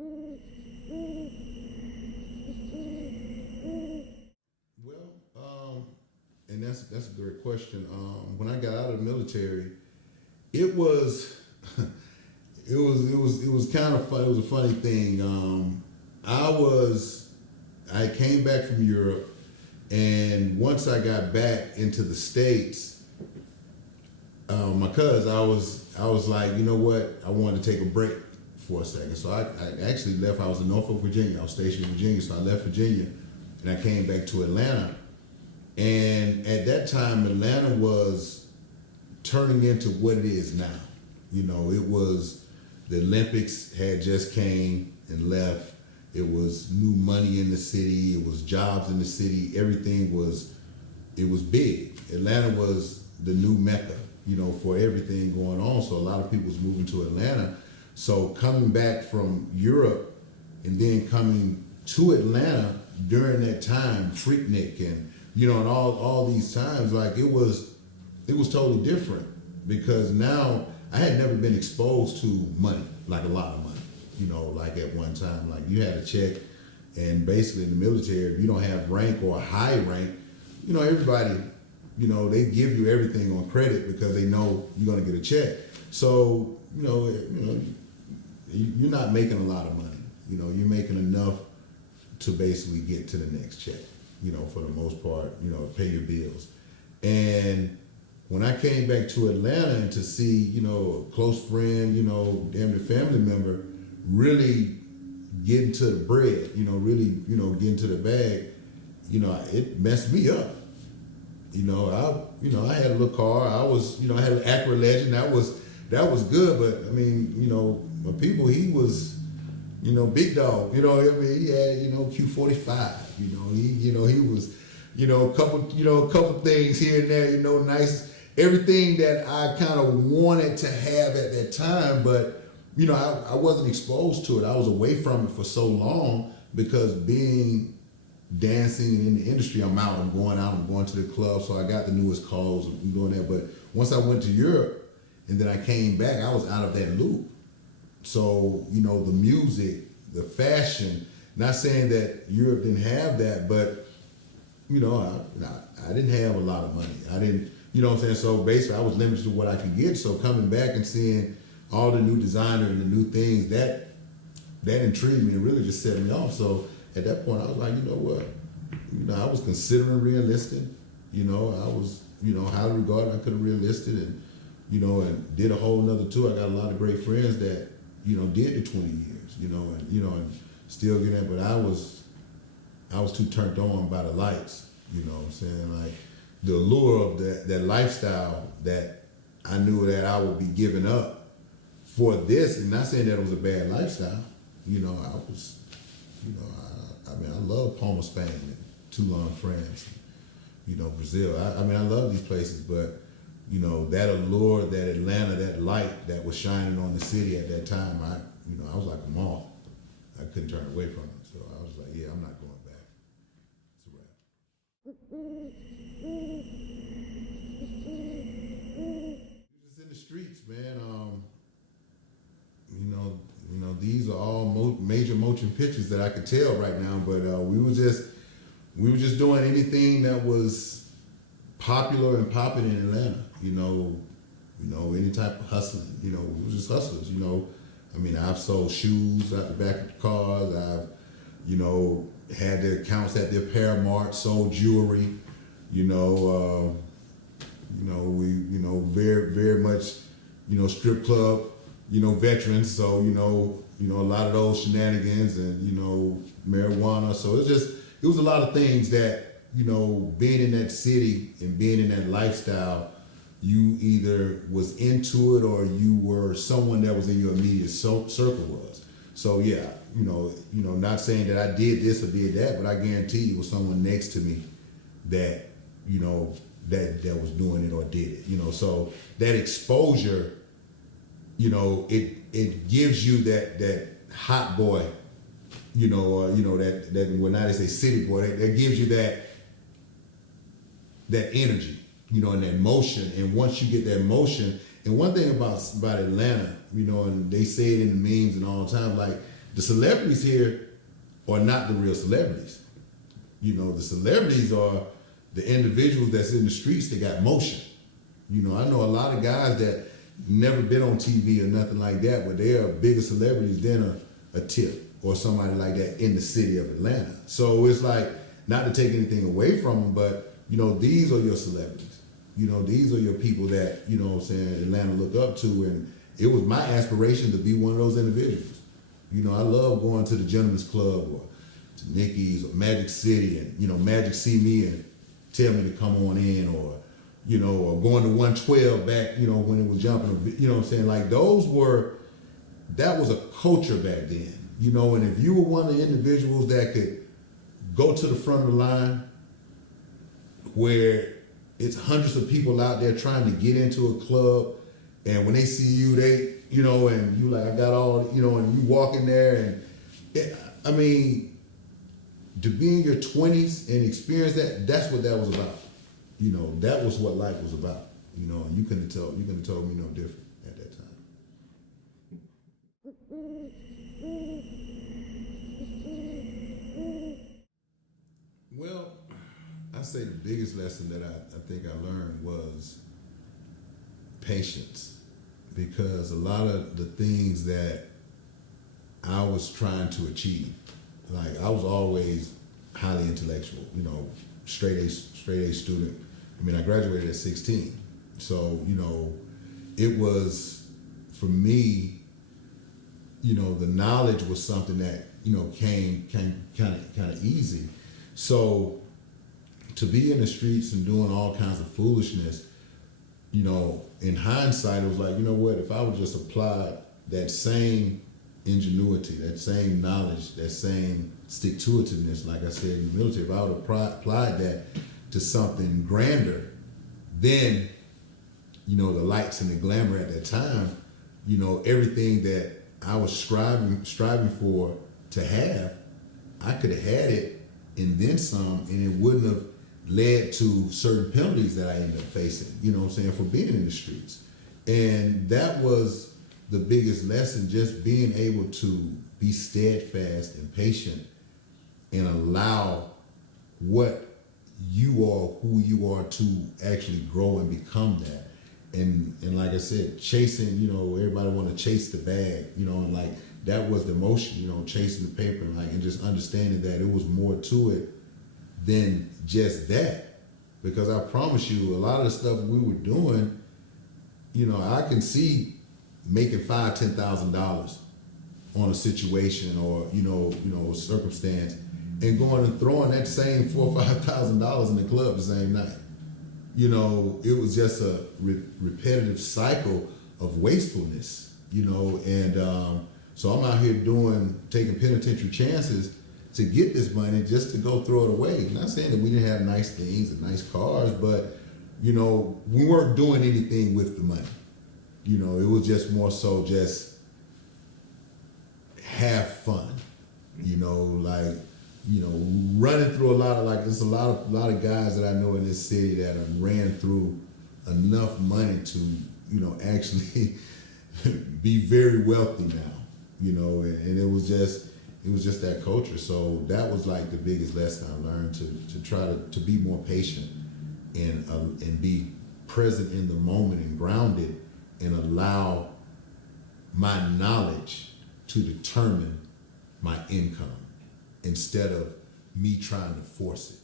Well, and that's a great question. When I got out of the military, it was it was kind of fun. It was a funny thing. I came back from Europe, and once I got back into the States, my cousin, I was like, you know what, I wanted to take a break for a second. So I actually left. I was in Norfolk, Virginia. I was stationed in Virginia, so I left Virginia, and I came back to Atlanta. And at that time, Atlanta was turning into what it is now. You know, it was the Olympics had just came and left. It was new money in the city. It was jobs in the city. Everything was, it was big. Atlanta was the new Mecca, you know, for everything going on. So a lot of people was moving to Atlanta. So coming back from Europe and then coming to Atlanta during that time, Freaknik and, you know, and all these times, like it was totally different because now I had never been exposed to money, like a lot of money, you know, like at one time, like you had a check and basically in the military, if you don't have rank or a high rank, you know, everybody, you know, they give you everything on credit because they know you're going to get a check. So, you're not making a lot of money. You know, you're making enough to basically get to the next check, you know, for the most part, you know, pay your bills. And when I came back to Atlanta and to see, you know, a close friend, you know, damn near family member really getting to the bread, you know, really, you know, getting to the bag, you know, it messed me up. You know, I had a little car. I was, you know, I had an Acura Legend. That was good. But I mean, you know, my people, he was, you know, big dog. You know, I mean, he had, you know, Q45. You know, he was, you know, a couple things here and there. You know, nice everything that I kind of wanted to have at that time. But you know, I wasn't exposed to it. I was away from it for so long because being dancing and in the industry, I'm out, I'm going to the club, so I got the newest clothes and doing that. But once I went to Europe and then I came back, I was out of that loop. So, you know, the music, the fashion, not saying that Europe didn't have that, but, you know, I didn't have a lot of money. I didn't, you know what I'm saying? So basically I was limited to what I could get. So coming back and seeing all the new designer and the new things, that intrigued me and really just set me off. So at that point, I was like, you know what? You know, I was considering re-enlisting. You know, I was, you know, highly regarded. I could have re-enlisted and, you know, and did a whole nother tour. I got a lot of great friends that, you know, did the 20 years, you know, and still getting that. But I was too turned on by the lights, you know what I'm saying? Like the allure of that lifestyle that I knew that I would be giving up for this, and not saying that it was a bad lifestyle. You know, I was, you know, I mean, I love Palma, Spain, and Toulon, France, you know, Brazil. I mean, I love these places, but, you know, that allure, that Atlanta, that light that was shining on the city at that time, I was like a moth. I couldn't turn away from it. So I was like, yeah, I'm not going back. It's a wrap. Just in the streets, man. You know, these are all major motion pictures that I could tell right now, but we were just doing anything that was popular and popping in Atlanta. You know, any type of hustling. You know, we were just hustlers. You know, I mean, I've sold shoes out the back of the cars. I've, you know, had the accounts at the Paramart, sold jewelry. We, very, very much, you know, strip club, you know, veterans. So, you know, a lot of those shenanigans and, you know, marijuana. So it was a lot of things that, you know, being in that city and being in that lifestyle, you either was into it or you were someone that was in your immediate circle was. So yeah, you know, not saying that I did this or did that, but I guarantee you it was someone next to me that, you know, that was doing it or did it. You know, so that exposure, you know, it gives you that hot boy, you know, that when I say city boy, that gives you that energy, you know, and that motion. And once you get that motion, and one thing about Atlanta, you know, and they say it in the memes and all the time, like the celebrities here are not the real celebrities. You know, the celebrities are the individuals that's in the streets that got motion. You know, I know a lot of guys that never been on TV or nothing like that, but they are bigger celebrities than a Tip or somebody like that in the city of Atlanta. So it's like, not to take anything away from them, but, you know, these are your celebrities. You know, these are your people that, you know what I'm saying, Atlanta look up to, and it was my aspiration to be one of those individuals. You know, I love going to the Gentleman's Club or to Nicky's or Magic City, and, you know, Magic see me and tell me to come on in, or, you know, or going to 112 back, you know, when it was jumping, you know what I'm saying? Like, that was a culture back then, you know, and if you were one of the individuals that could go to the front of the line where it's hundreds of people out there trying to get into a club, and when they see you, they, you know, and you like, I got all, you know, and you walk in there, and I mean, to be in your 20s and experience that, that's what that was about. You know, that was what life was about. You know, and you couldn't have told me no different at that time. Well, I say the biggest lesson that I think I learned was patience, because a lot of the things that I was trying to achieve, like I was always highly intellectual, you know, straight A student. I mean, I graduated at 16. So, you know, it was, for me, you know, the knowledge was something that, you know, came kind of easy. So to be in the streets and doing all kinds of foolishness, you know, in hindsight, it was like, you know what, if I would just apply that same ingenuity, that same knowledge, that same stick-to-itiveness, like I said in the military, if I would have applied that to something grander, then, you know, the lights and the glamour at that time, you know, everything that I was striving for to have, I could have had it and then some, and it wouldn't have led to certain penalties that I ended up facing, you know what I'm saying, for being in the streets. And that was the biggest lesson, just being able to be steadfast and patient and allow what you are, who you are, to actually grow and become that. And like I said, chasing, you know, everybody want to chase the bag, you know, and like that was the motion, you know, chasing the paper, and like, and just understanding that it was more to it than just that. Because I promise you, a lot of the stuff we were doing, you know, I can see making $5,000-$10,000 on a situation or, you know, a circumstance, and going and throwing that same $4,000 or $5,000 in the club the same night. You know, it was just a repetitive cycle of wastefulness, you know, and so I'm out here taking penitentiary chances to get this money just to go throw it away. I'm not saying that we didn't have nice things and nice cars, but, you know, we weren't doing anything with the money. You know, it was just more so just have fun, you know, like, you know, running through a lot of, like, there's a lot of guys that I know in this city that have ran through enough money to, you know, actually be very wealthy now, you know, and it was just that culture. So that was like the biggest lesson I learned, to try to be more patient and be present in the moment and grounded, and allow my knowledge to determine my income instead of me trying to force it.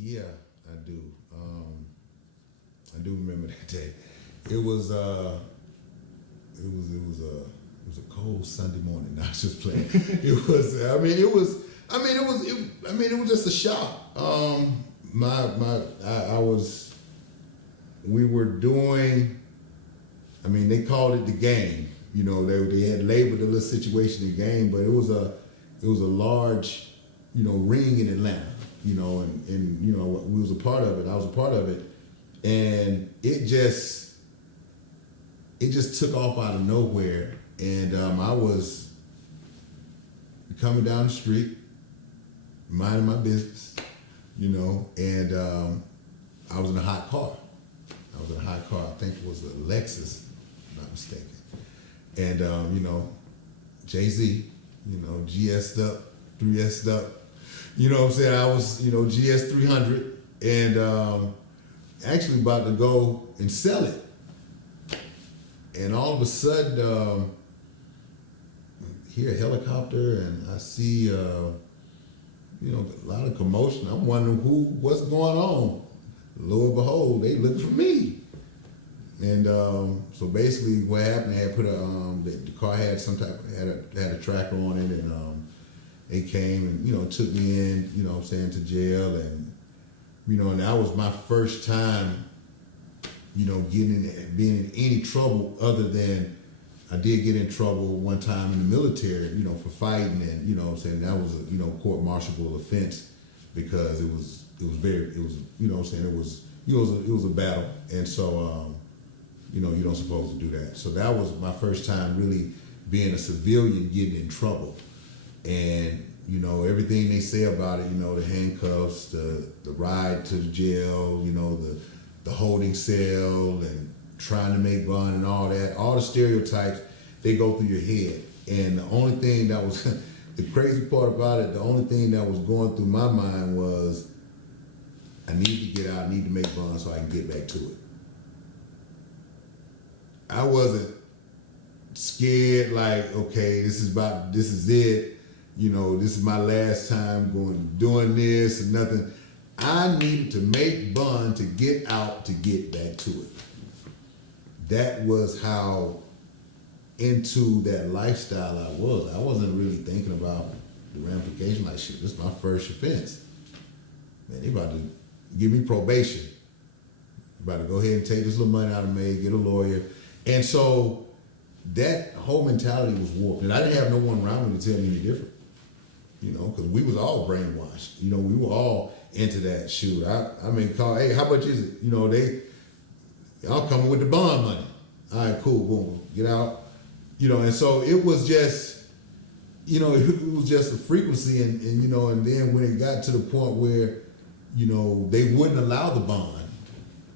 Yeah, I do. I do remember that day. It was a cold Sunday morning. I was just playing. It was just a shock. We were doing, I mean, they called it the game. You know, they had labeled the little situation the game, but it was a large, you know, ring in Atlanta, you know, and you know, we was a part of it. I was a part of it, and it just took off out of nowhere. And I was coming down the street, minding my business, you know, and I was in a hot car. I think it was a Lexus, if I'm not mistaken. And, Jay-Z, GS'd up, 3S'd up. You know what I'm saying? I was, GS 300 and actually about to go and sell it. And all of a sudden, hear a helicopter and I see, a lot of commotion. I'm wondering what's going on. Lo and behold, they looking for me. And so basically, what happened? They had put the car had some type had a tracker on it, and they came and took me in, to jail, and and that was my first time, being in any trouble other than I did get in trouble one time in the military, for fighting, and that was a court-martialable offense because it was a battle, and so you're not supposed to do that. So that was my first time really being a civilian getting in trouble, and everything they say about it, the handcuffs, the ride to the jail, the holding cell and trying to make bond and all that, all the stereotypes, they go through your head. And the only thing that was, the crazy part about it, the only thing that was going through my mind was, I need to get out, I need to make bond so I can get back to it. I wasn't scared like, okay, this is it, this is my last time doing this and nothing. I needed to make bond to get out, to get back to it. That was how into that lifestyle I was. I wasn't really thinking about the ramifications. Like, shit, this is my first offense. Man, they about to give me probation. About to go ahead and take this little money out of me, get a lawyer. And so that whole mentality was warped. And I didn't have no one around me to tell me any different. Because we was all brainwashed. We were all into that. Shoot, I mean, call, hey, how much is it? Y'all coming with the bond money. All right, cool, boom, get out. And so it was just, it was just a frequency, and then when it got to the point where, they wouldn't allow the bond,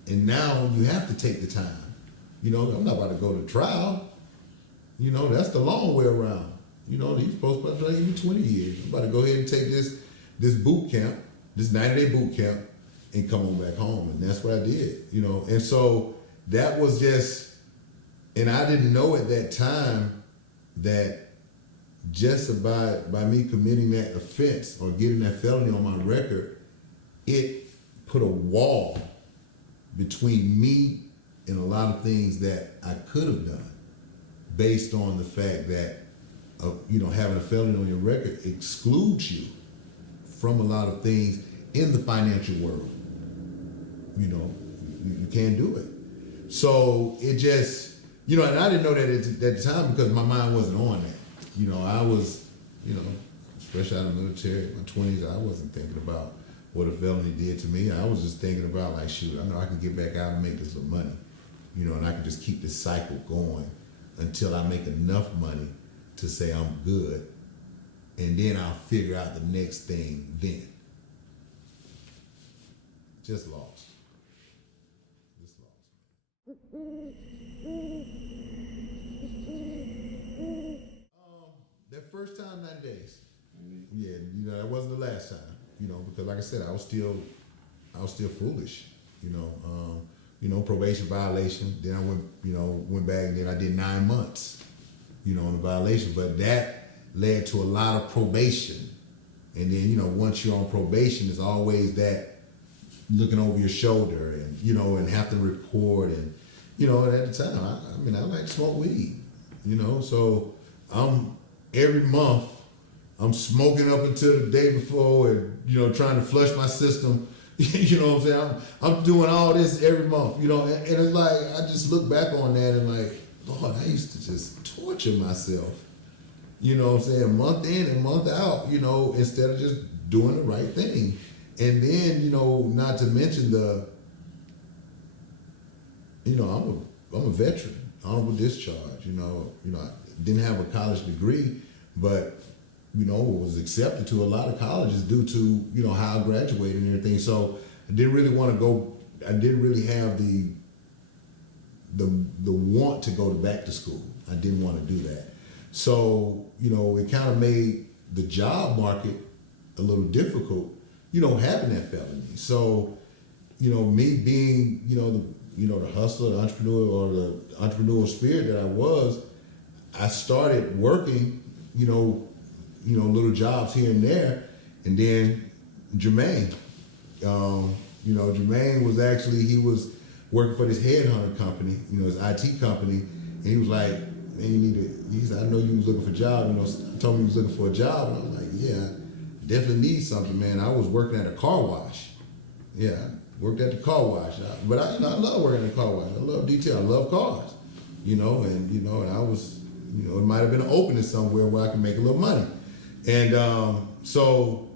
and now you have to take the time. I'm not about to go to trial. That's the long way around. You're supposed to give me 20 years. I'm about to go ahead and take this boot camp, this 90-day boot camp, and come on back home. And that's what I did, And so that was just, and I didn't know at that time that just by me committing that offense or getting that felony on my record, it put a wall between me and a lot of things that I could have done based on the fact that having a felony on your record excludes you from a lot of things in the financial world. You can't do it. So it just, and I didn't know that at the time because my mind wasn't on that. I was, fresh out of the military, in my 20s, I wasn't thinking about what a felony did to me. I was just thinking about like, shoot, I know I can get back out and make this little money, and I can just keep this cycle going until I make enough money to say I'm good, and then I'll figure out the next thing then. Just lost. That first time, 90 days. Yeah, that wasn't the last time, because like I said, I was still foolish, probation violation. Then I went back and then I did 9 months, on the violation. But that led to a lot of probation. And then, once you're on probation, there's always that looking over your shoulder and, and have to report. And, at the time, I like to smoke weed, so every month I'm smoking up until the day before and, trying to flush my system. You know what I'm saying? I'm doing all this every month, and it's like, I just look back on that and like, Lord, I used to just torture myself, month in and month out, instead of just doing the right thing. And then, not to mention I'm a veteran, honorable discharge, I didn't have a college degree, but was accepted to a lot of colleges due to, how I graduated and everything. So I didn't really want to go I didn't really have the want to go back to school. I didn't want to do that. So, it kind of made the job market a little difficult, having that felony. So, me being, the hustler, the entrepreneur, or the entrepreneurial spirit that I was, I started working, little jobs here and there. And then Jermaine, Jermaine was actually, he was working for this headhunter company, his IT company. And he was like, man, he said, I know you was looking for a job. Told me he was looking for a job. And I was like, yeah, I definitely need something, man. I was working at a car wash. Yeah, I worked at the car wash. But I love working at the car wash. I love detail. I love cars, and I was, it might have been an opening somewhere where I can make a little money. And so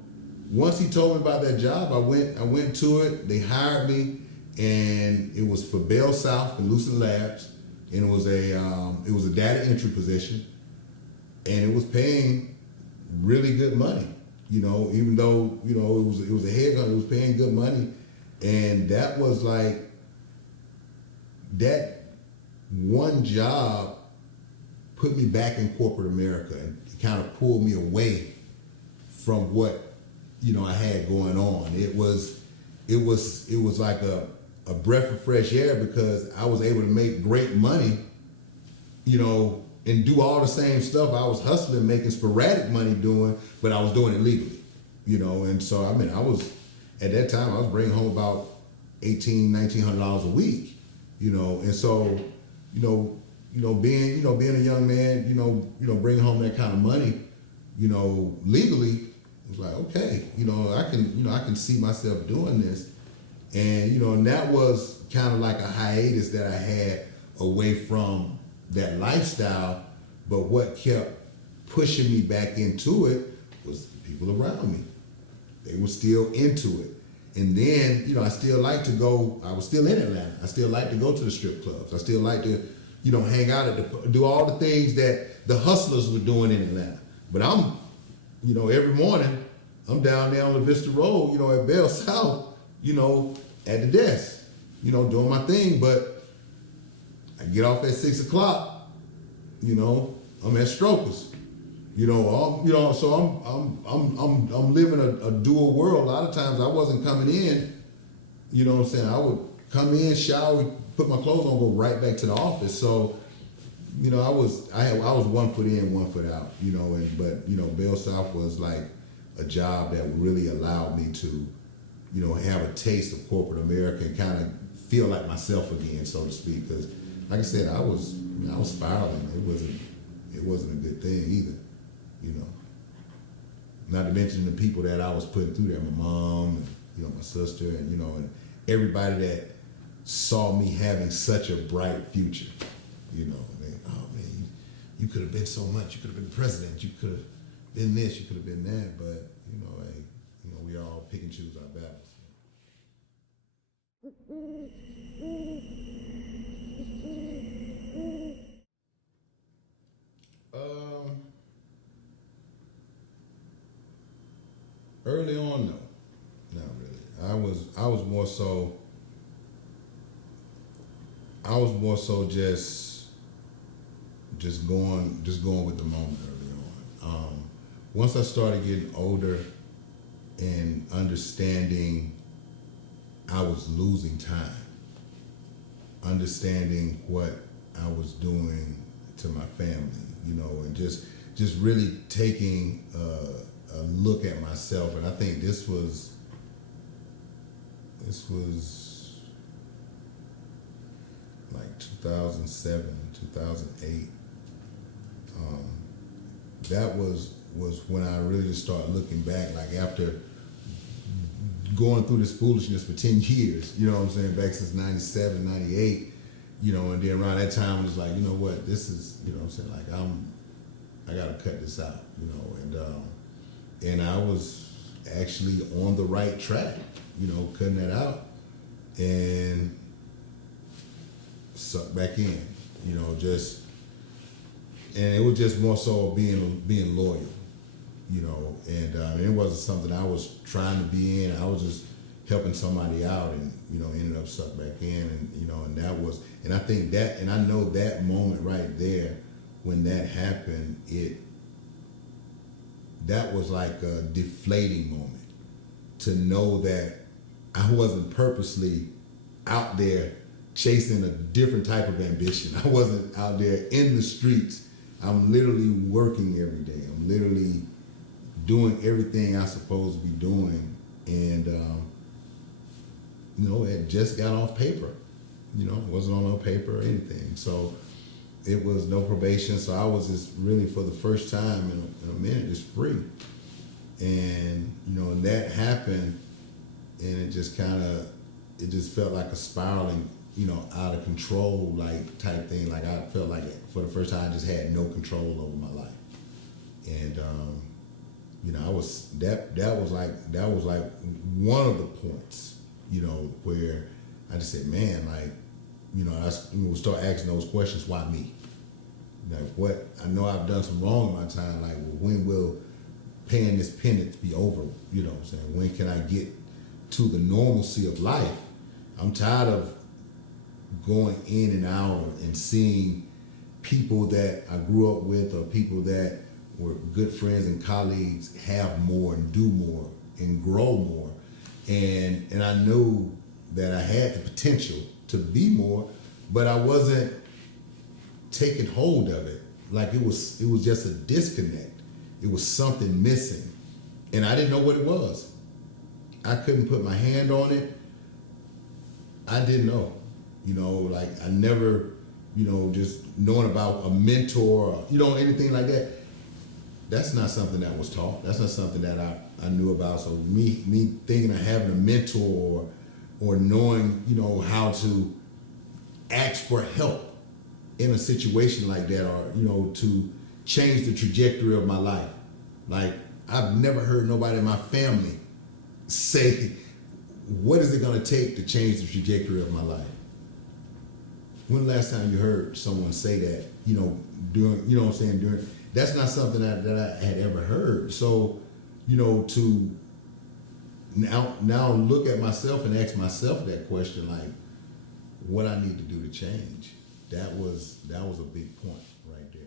once he told me about that job, I went to it. They hired me, and it was for Bell South and Lucid Labs, and it was a data entry position, and it was paying really good money. Even though it was a headhunter, it was paying good money, and that was like that one job put me back in corporate America and kind of pulled me away from what I had going on. It was like a breath of fresh air, because I was able to make great money, and do all the same stuff I was hustling, making sporadic money doing, but I was doing it legally, and so I was, at that time, I was bringing home about $1,900 a week, and so, being a young man, bringing home that kind of money, legally, it was like, okay, I can see myself doing this. And, and that was kind of like a hiatus that I had away from that lifestyle. But what kept pushing me back into it was the people around me. They were still into it. And then, I still like to go, I was still in Atlanta. I still like to go to the strip clubs. I still like to, hang out do all the things that the hustlers were doing in Atlanta. But I'm, every morning, I'm down there on the Vista Road, at Bell South, at the desk, doing my thing. But I get off at 6 o'clock, I'm at Strokers, so I'm living a dual world. A lot of times I wasn't coming in, I would come in, shower, put my clothes on, go right back to the office. So, I was 1 foot in, 1 foot out, but Bell South was like a job that really allowed me to, have a taste of corporate America and kind of feel like myself again, so to speak. Because, like I said, I was spiraling. It wasn't a good thing either, Not to mention the people that I was putting through there, my mom, and, my sister, and and everybody that saw me having such a bright future. Oh man, you could have been so much. You could have been the president. You could have been this. You could have been that. But we all pick and choose our battles. Early on, no, not really. I was more so just going with the moment early on. Once I started getting older and understanding I was losing time, understanding what I was doing to my family, and just really taking a look at myself. And I think this was like 2007, 2008. That was when I really just started looking back, like after going through this foolishness for 10 years, back since 97, 98, and then around that time, it was like, what, this is, like I gotta cut this out, and I was actually on the right track, cutting that out and sucked back in, and it was just more so being loyal, and it wasn't something I was trying to be in. I was just, helping somebody out, and ended up sucked back in, and that was, and I think that, and I know that moment right there when that happened, that was like a deflating moment to know that I wasn't purposely out there chasing a different type of ambition. I wasn't out there in the streets. I'm literally working every day. I'm literally doing everything I'm supposed to be doing, and it just got off paper. It wasn't on no paper or anything. So it was no probation. So I was just really, for the first time in a minute, just free. And and that happened, and it just felt like a spiraling, out of control, like, type thing. Like, I felt like for the first time I just had no control over my life. And I was that was like one of the points, where I just said, man, like, I would start asking those questions. Why me? Like, what? I know I've done some wrong in my time. Like, well, when will paying this penance be over? You know what I'm saying? When can I get to the normalcy of life? I'm tired of going in and out and seeing people that I grew up with, or people that were good friends and colleagues, have more and do more and grow more. And I knew that I had the potential to be more, but I wasn't taking hold of it. Like, it was just a disconnect. It was something missing, and I didn't know what it was. I couldn't put my hand on it. I didn't know, like, I never, just knowing about a mentor, or, anything like that. That's not something that was taught. That's not something that I knew about. So me thinking of having a mentor, or knowing, how to ask for help in a situation like that, or, to change the trajectory of my life. Like, I've never heard nobody in my family say, what is it going to take to change the trajectory of my life? When the last time you heard someone say that, during, that's not something that I had ever heard. So, to now look at myself and ask myself that question, like, what I need to do to change. That was a big point right there.